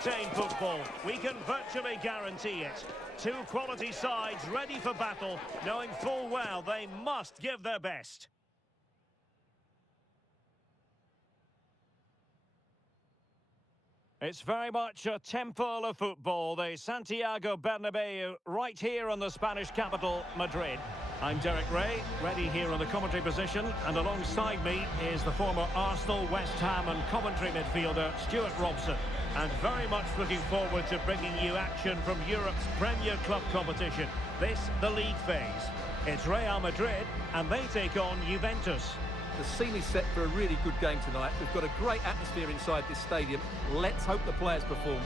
high-octane football. We can virtually guarantee it. Two quality sides ready for battle, knowing full well they must give their best. It's very much a temple of football, the Santiago Bernabeu, right here in the Spanish capital, Madrid. I'm Derek Ray, ready here in the commentary position, and alongside me is the former Arsenal, West Ham and Coventry midfielder, Stuart Robson. And very much looking forward to bringing you action from Europe's Premier Club competition. This, the league phase. It's Real Madrid, and they take on Juventus. The scene is set for a really good game tonight. We've got a great atmosphere inside this stadium. Let's hope the players perform.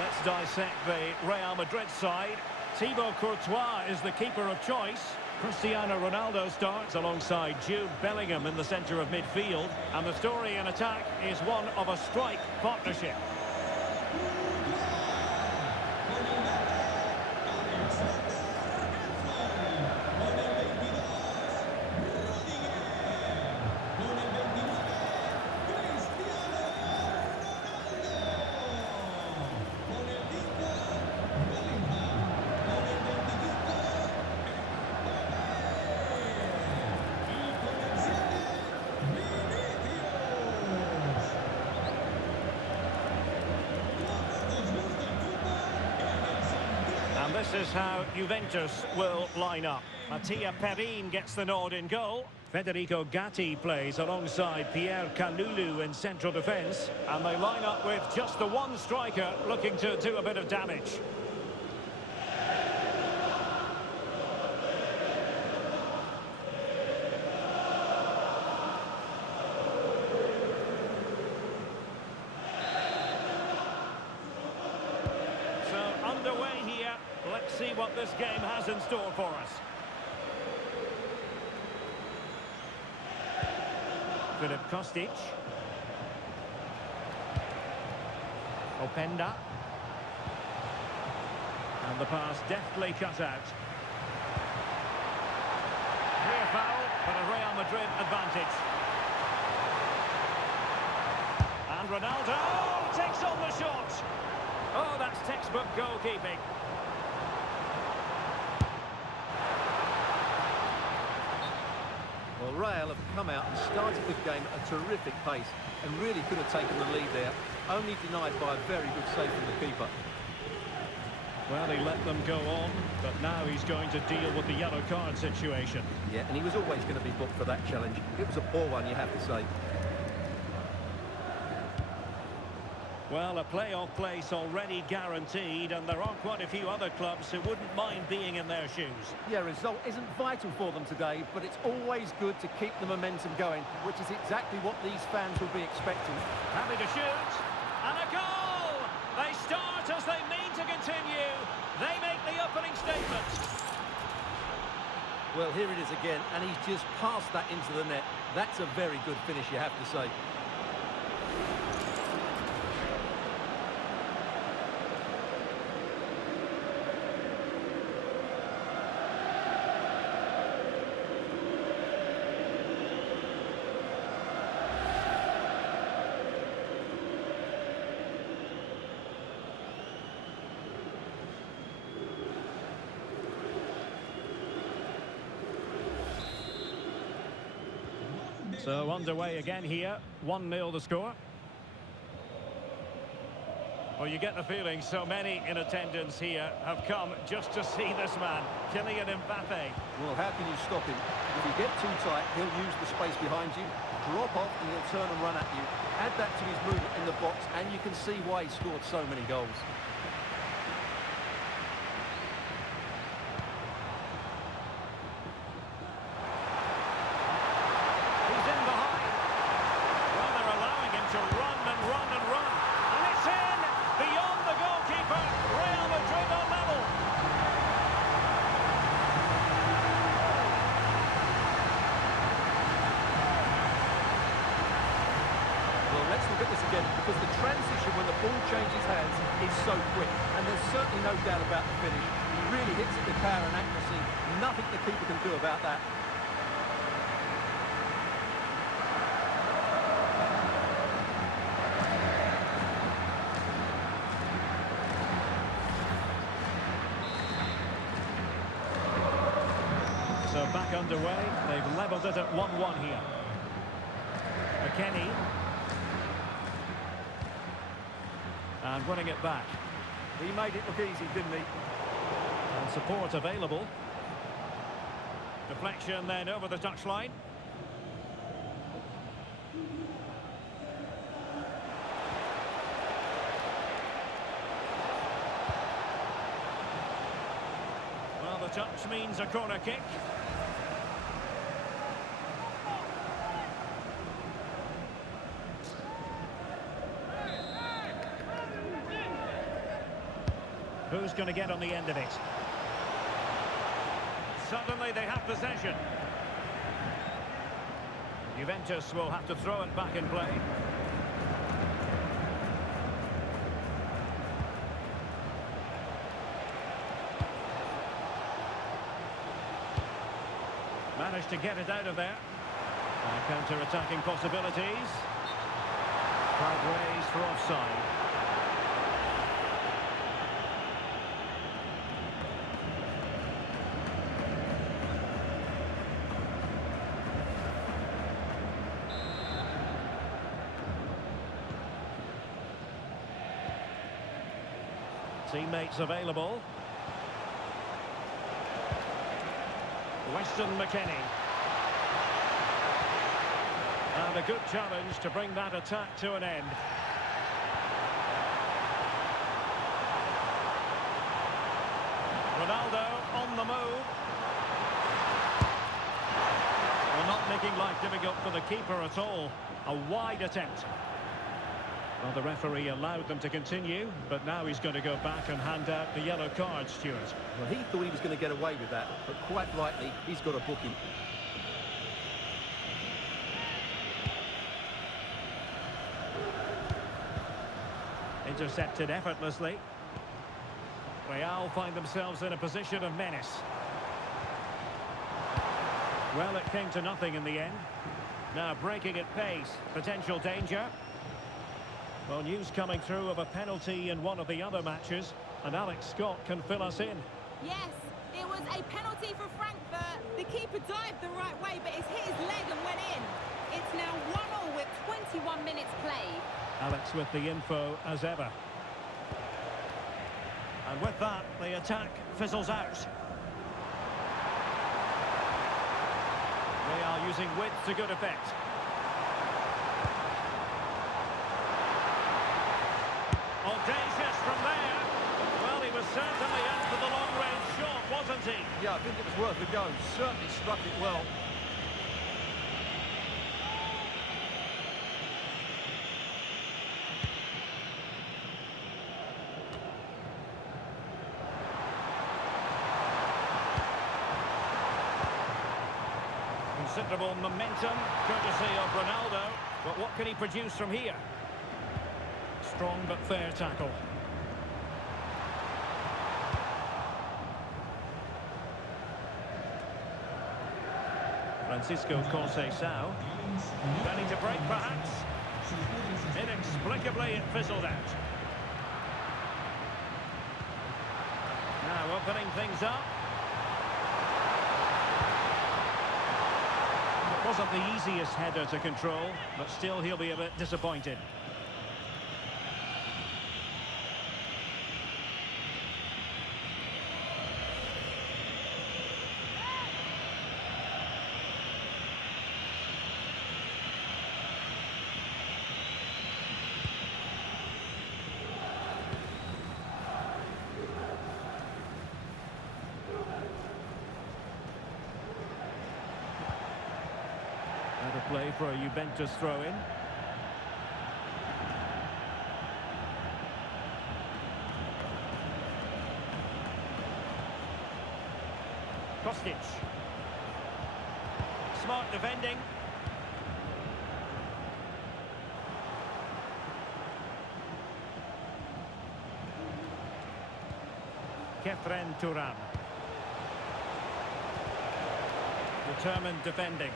Let's dissect the Real Madrid side. Thibaut Courtois is the keeper of choice. Cristiano Ronaldo starts alongside Jude Bellingham in the centre of midfield. And the story in attack is one of a strike partnership. This is how Juventus will line up. Mattia Perin gets the nod in goal. Federico Gatti plays alongside Pierre Kalulu in central defence. And they line up with just the one striker looking to do a bit of damage. So underway here. Let's see what this game has in store for us. Filip Kostic. Openda. And the pass deftly cut out. Clear foul, but a Real Madrid advantage. And Ronaldo takes on the shot. Oh, that's textbook goalkeeping. Well, Real have come out and started the game at a terrific pace and really could have taken the lead there, only denied by a very good save from the keeper. Well, he let them go on, but now he's going to deal with the yellow card situation. Yeah, and he was always going to be booked for that challenge. It was a poor one, you have to say. Well, a playoff place already guaranteed, and there are quite a few other clubs who wouldn't mind being in their shoes. Yeah, result isn't vital for them today, but it's always good to keep the momentum going, which is exactly what these fans will be expecting. Happy to shoot, and a goal! They start as they mean to continue. They make the opening statement. Well, here it is again, and he's just passed that into the net. That's a very good finish, you have to say. So underway again here, 1-0 the score. Well, you get the feeling so many in attendance here have come just to see this man, Kylian Mbappe. Well, how can you stop him? If you get too tight, he'll use the space behind you, drop off and he'll turn and run at you. Add that to his movement in the box and you can see why he scored so many goals. look at this again because the transition when the ball changes hands is so quick. And there's certainly no doubt about the finish. He really hits it with power and accuracy. Nothing the keeper can do about that. So back underway. They've levelled it at 1-1 here. McKennie. And winning it back. He made it look easy, didn't he? And support available. Deflection then over the touchline. Well, the touch means a corner kick. Who's going to get on the end of it? Suddenly they have possession. Juventus will have to throw it back in play. Managed to get it out of there. Counter-attacking possibilities. Flag raised for offside. Teammates available. Weston McKennie. And a good challenge to bring that attack to an end. Ronaldo on the move. Well, not making life difficult for the keeper at all. A wide attempt. Well, the referee allowed them to continue, but now he's going to go back and hand out the yellow card, Stuart. Well, he thought he was going to get away with that, but quite rightly, he's got a booking. Intercepted effortlessly. Real find themselves in a position of menace. Well, it came to nothing in the end. Now breaking at pace, potential danger. Well, news coming through of a penalty in one of the other matches, and Alex Scott can fill us in. Yes, it was a penalty for Frankfurt. The keeper dived the right way, but it's hit his leg and went in. It's now 1-1 with 21 minutes played. Alex with the info as ever. And with that, the attack fizzles out. They are using width to good effect. Audacious from there. Well, he was certainly after the long-range shot, wasn't he? Yeah, I think it was worth a go. Certainly struck it well. Considerable momentum, courtesy of Ronaldo. But what can he produce from here? Strong but fair tackle. Francisco Conceição. Ready to break, perhaps. Inexplicably, it fizzled out. Now opening things up. It wasn't the easiest header to control, but still he'll be a bit disappointed. Out of play for a Juventus throw-in. Kostic. Smart defending. Turan. Determined defending.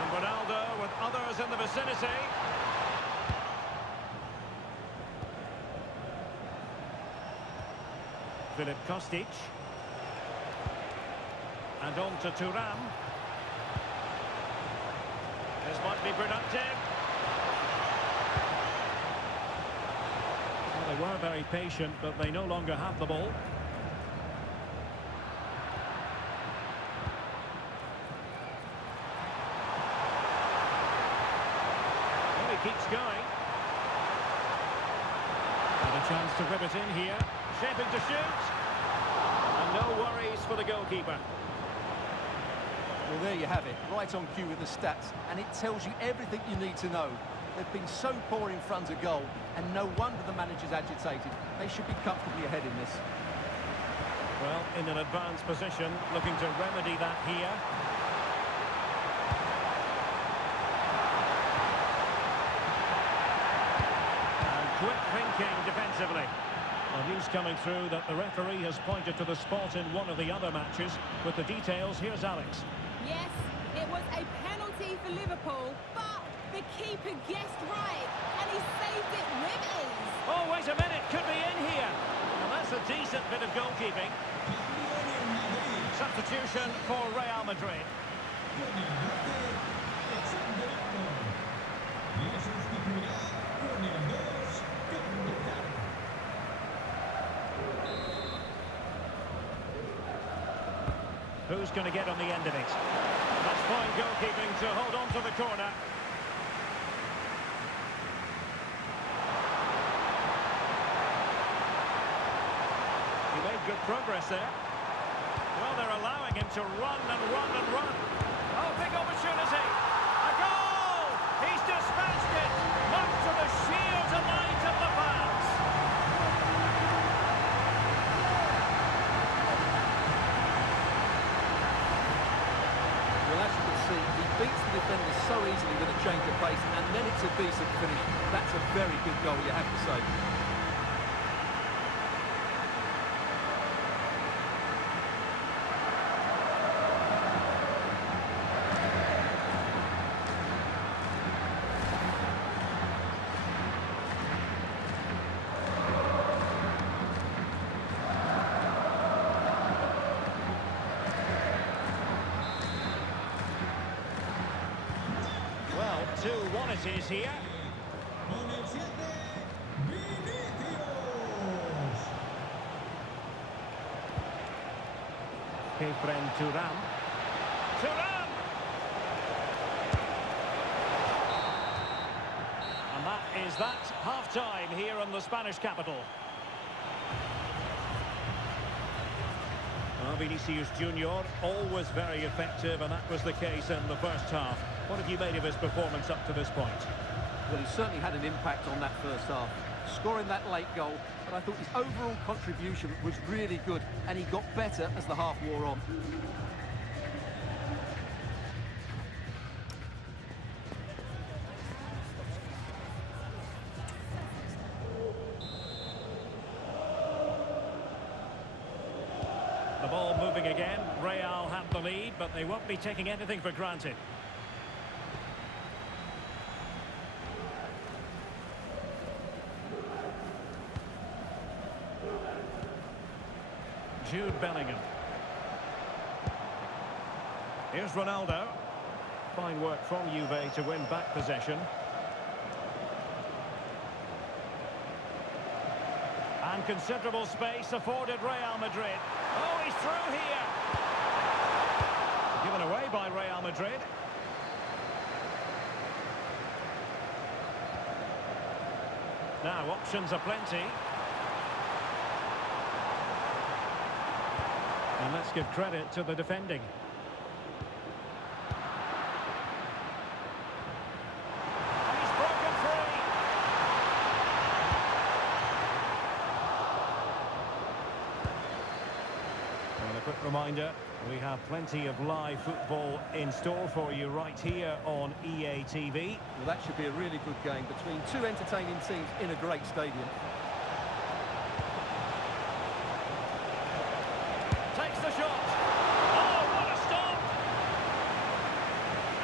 And Ronaldo with others in the vicinity. Philip Kostic. And on to Turan. This might be productive. Well, they were very patient, but they no longer have the ball. Well, he keeps going. And a chance to rip it in here. Shaping to shoot. And no worries for the goalkeeper. Well, there you have it, right on cue with the stats, and it tells you everything you need to know. They've been so poor in front of goal, and no wonder the manager's agitated. They should be comfortably ahead in this. Well, in an advanced position, looking to remedy that here. And quick thinking defensively. Well, news coming through that the referee has pointed to the spot in one of the other matches. With the details, here's Alex. Yes, it was a penalty for Liverpool, but the keeper guessed right, and he saved it with ease. Oh, wait a minute, could be in here. Well, that's a decent bit of goalkeeping. Substitution for Real Madrid. Who's going to get on the end of it? That's fine goalkeeping to hold on to the corner. He made good progress there. Well, they're allowing him to run and run and run. Oh, big opportunity. A goal! He's dispatched it. Much to the sheer delight of the fans. Well, as you can see, he beats the defender so easily with a change of pace, and then it's a decent finish. That's a very good goal, you have to say. Well, 2-1 it is here. Turan. Turan! And that is that. Half-time here in the Spanish capital. Well, Vinicius Junior, always very effective, and that was the case in the first half. What have you made of his performance up to this point? Well, he certainly had an impact on that first half, scoring that late goal, but I thought his overall contribution was really good, and he got better as the half wore on. The ball moving again. Real have the lead, but they won't be taking anything for granted. Jude Bellingham. Here's Ronaldo. Fine work from Juve to win back possession. And considerable space afforded Real Madrid. Oh, he's through here. Given away by Real Madrid. Now, options are plenty. And let's give credit to the defending. And he's broken free. And a quick reminder, We have plenty of live football in store for you right here on EA TV. Well, that should be a really good game between two entertaining teams in a great stadium. Takes the shot. Oh, what a stop!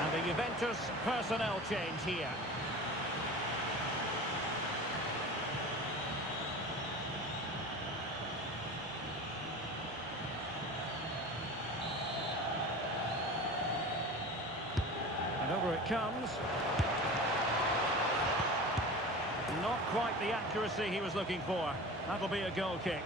And the Juventus personnel change here. And over it comes. Not quite the accuracy he was looking for. That'll be a goal kick.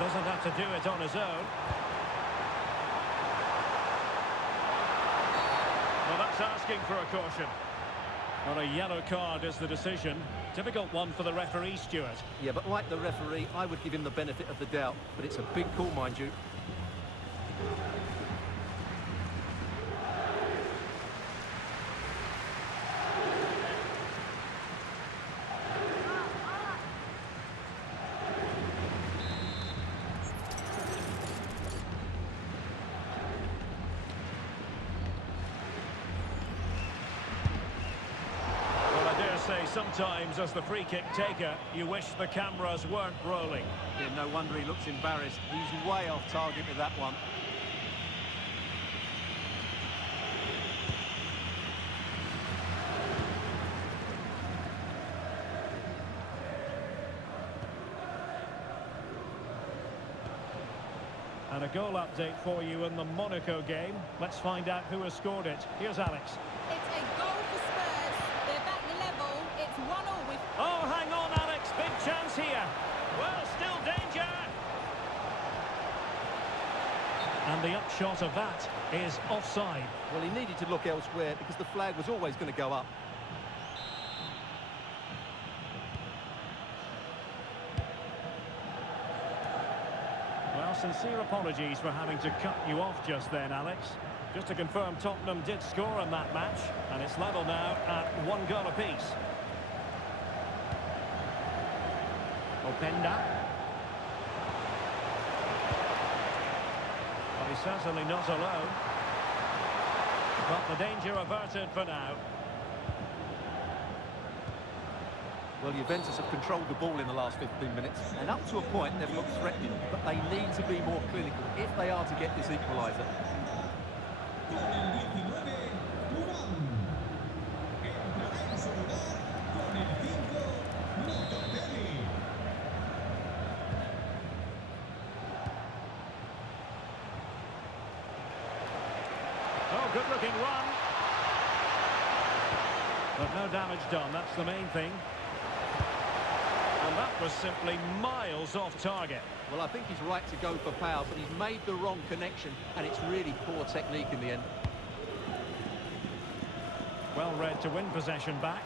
Doesn't have to do it on his own. Well, that's asking for a caution. Well, a yellow card is the decision. Difficult one for the referee, Stuart. Yeah, but like the referee, I would give him the benefit of the doubt. But it's a big call, mind you. Sometimes, as the free kick taker, you wish the cameras weren't rolling. Yeah, no wonder he looks embarrassed. He's way off target with that one. And a goal update for you in the Monaco game. Let's find out who has scored it. Here's Alex. It's a goal for Spurs. They're back level. It's 1-1 with... Oh, hang on, Alex. Big chance here. Well, still danger. And the upshot of that is offside. Well, he needed to look elsewhere because the flag was always going to go up. Well, sincere apologies for having to cut you off just then, Alex. Just to confirm, Tottenham did score in that match, and it's level now at 1 goal apiece. Openda. Well, he's certainly not alone. But the danger averted for now. Well, Juventus have controlled the ball in the last 15 minutes, and up to a point they've looked threatening, but they need to be more clinical if they are to get this equaliser. Oh, good-looking run. But no damage done, that's the main thing. And that was simply miles off target. Well, I think he's right to go for power, but he's made the wrong connection, and it's really poor technique in the end. Well read to win possession back.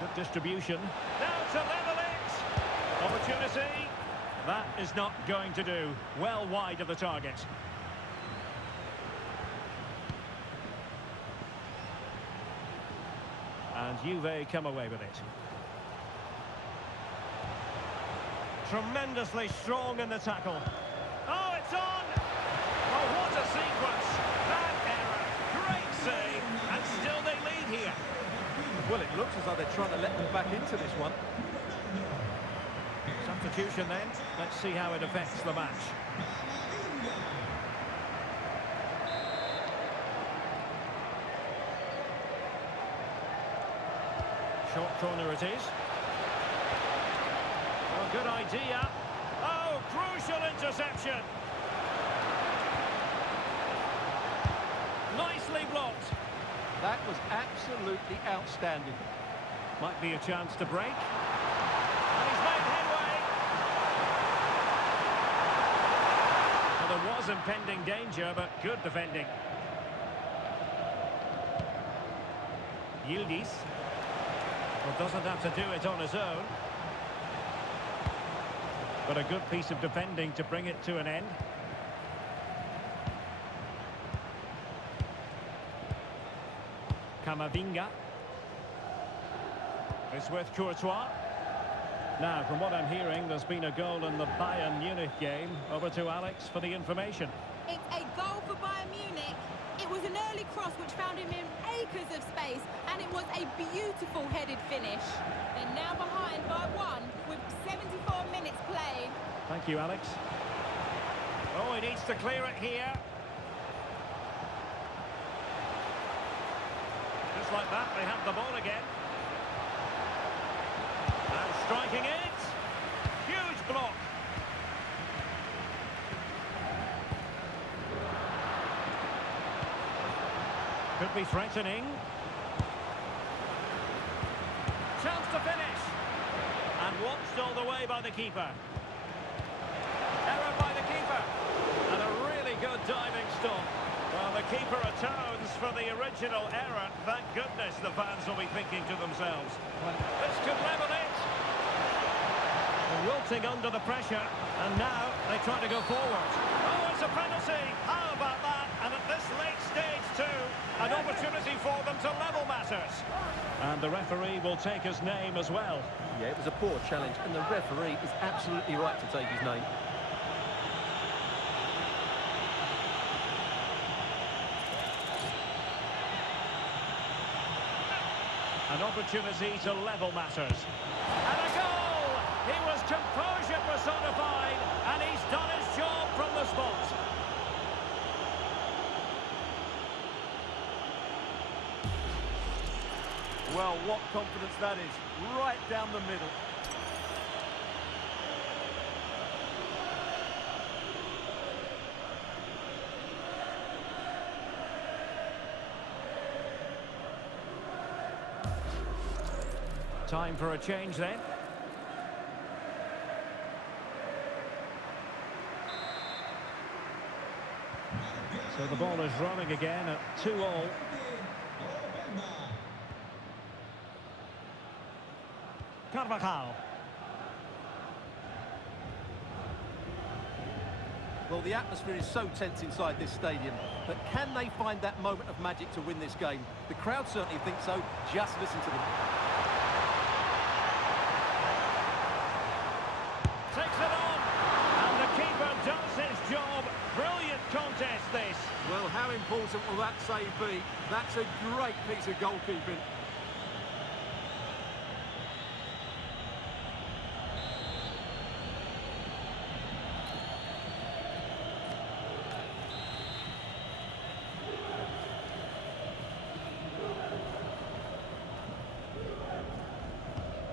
Good distribution. Now to level it. Opportunity. That is not going to do. Well wide of the target. And Juve come away with it. Tremendously strong in the tackle. Oh, it's on! Oh, what a sequence! Bad error, great save, and still they lead here. Well, it looks as though they're trying to let them back into this one. Substitution then. Let's see how it affects the match. Short corner it is. Oh, good idea. Oh, crucial interception. Nicely blocked. That was absolutely outstanding. Might be a chance to break. And he's made headway. Well, there was impending danger, but good defending. Yildiz. Well, doesn't have to do it on his own. But a good piece of defending to bring it to an end. Camavinga. It's with Courtois. Now, from what I'm hearing, there's been a goal in the Bayern Munich game. Over to Alex for the information. It's a goal for Bayern Munich. It was an early cross which found him in acres of space, and it was a beautiful headed finish. They're now behind by 1 with 74 minutes played. Thank you, Alex. Oh, he needs to clear it here. Just like that, they have the ball again. And striking it. Huge block. Could be threatening. Chance to finish. And watched all the way by the keeper. Error by the keeper. And a really good diving stop. Well, the keeper atones for the original error. Thank goodness the fans will be thinking to themselves, this could level it. They're wilting under the pressure, and now they try to go forward. Oh, it's a penalty. How about that? And at this late stage too, an opportunity for them to level matters. And the referee will take his name as well. Yeah, it was a poor challenge, and the referee is absolutely right to take his name. An opportunity to level matters. And a goal! He was composure personified, and he's done his job from the spot. Well, what confidence that is. Right down the middle. Time for a change then. So the ball is rolling again at 2-2. Carvajal. Well, the atmosphere is so tense inside this stadium, but can they find that moment of magic to win this game? The crowd certainly think so. Just listen to them. Takes it on, and the keeper does his job. Brilliant contest, this. Well, how important will that save be? That's a great piece of goalkeeping.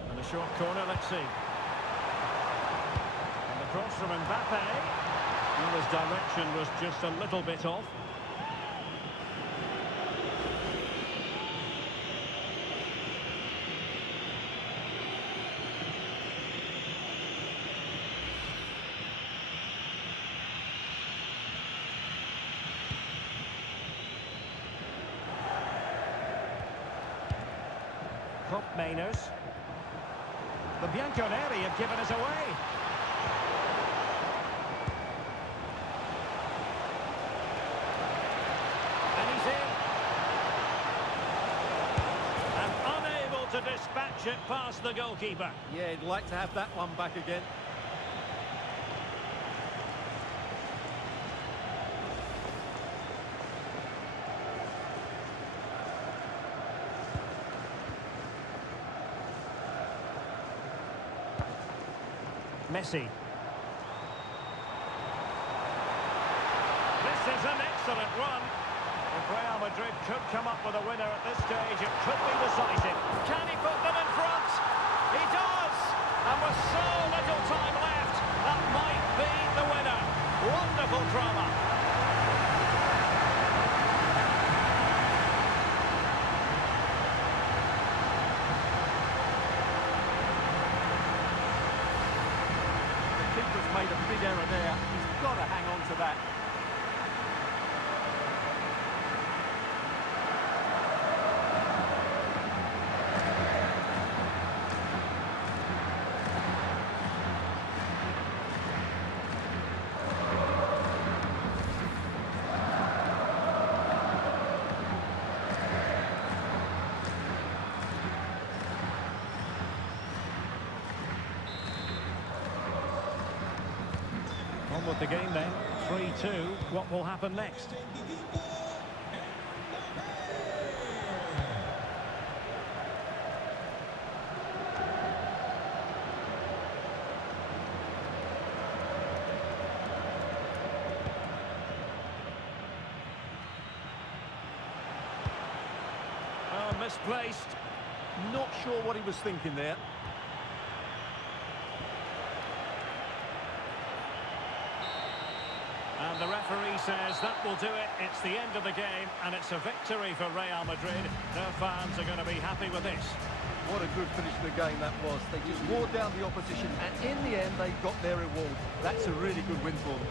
And a short corner, let's see. Cross from Mbappe. Well, his direction was just a little bit off. Cup Mainers. The Bianconeri have given us away. To dispatch it past the goalkeeper. Yeah, he'd like to have that one back again. Messi. This is an excellent run. If Real Madrid could come up with a winner at this stage, it could be decisive. Can he put them in front? He does! And with so little time left, that might be the winner. Wonderful drama. The keeper's made a big error there. He's got to hang on to that. with the game then. 3-2. What will happen next? Oh, misplaced. Not sure what he was thinking there. And the referee says that will do it. It's the end of the game, and it's a victory for Real Madrid. Their fans are going to be happy with this. What a good finish to the game that was. They just wore down the opposition, and in the end, they got their reward. That's a really good win for them.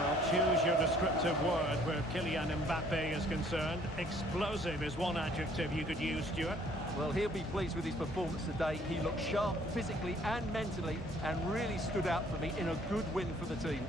Well, choose your descriptive word where Kylian Mbappe is concerned. Explosive is one adjective you could use, Stuart. Well, he'll be pleased with his performance today. He looked sharp physically and mentally and really stood out for me in a good win for the team.